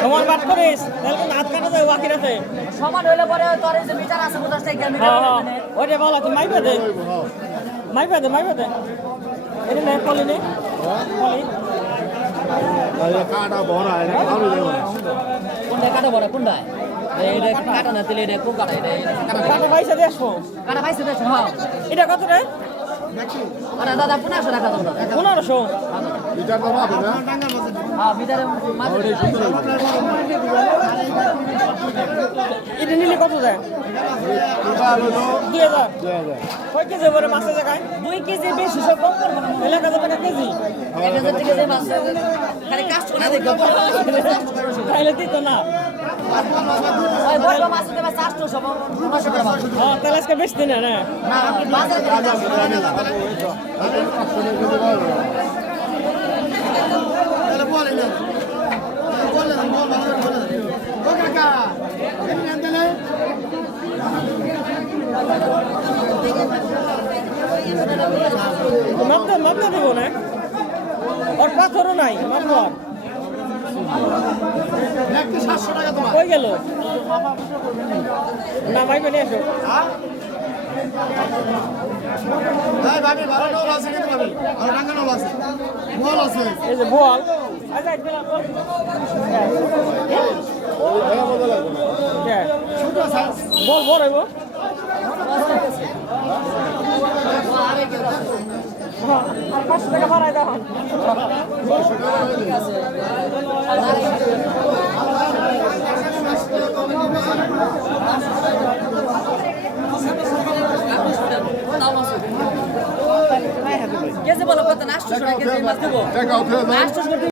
সমান বাট করিস তাহলে হাত কাটা যাবে বাকিরাতে সমান হইলে পরে তোর এই যে মিটার আছে পঞ্চাশ টাকা মিটার হ্যাঁ হ্যাঁ। ওইটা ভালো তুই মাইপে দে। মাইপে দে মাইপে দে। এটা নে পলি নে। পলি। কাটা বড় হয় ভালো দেবো কোনটা কাটা বড় কোনটা এটা কাটা না দিলে এটা খুব কাটা এটা কাটা পয়সা আসব। কাটা পাইছে বেশ হ্যাঁ। এটা কত রে? আরে দাদা পনেরোশো টাকা দাও। পনেরোশো? লিটার তো পাবে না। এটা নিলে কত দেয় দুই হাজার। কয় কেজি পরে মাছের জায়গায়? দুই কেজি বেশি সব কম করব না। এক হাজার টাকা কেজি। এক হাজার টাকা যে মাছ খালি কাস্ট করে দেখো। তাইলে দিত না। ওই বড় মাছ দেবে চারশো সব পনেরোশো করে মাছ হ্যাঁ তাহলে আজকে বেশি দিন না মাপতে দিব না। ওর পাথরও নাই আর কই গেল? নামাই পেলে এসো। এই যে বল। আচ্ছা দিলাম বল। হ্যাঁ। বল বল হইব হ্যাঁ, আর পাঁচশো টাকা ভাড়াই দাও। কেজি বলো কত? না টাকা কেজি মাছ দেবো।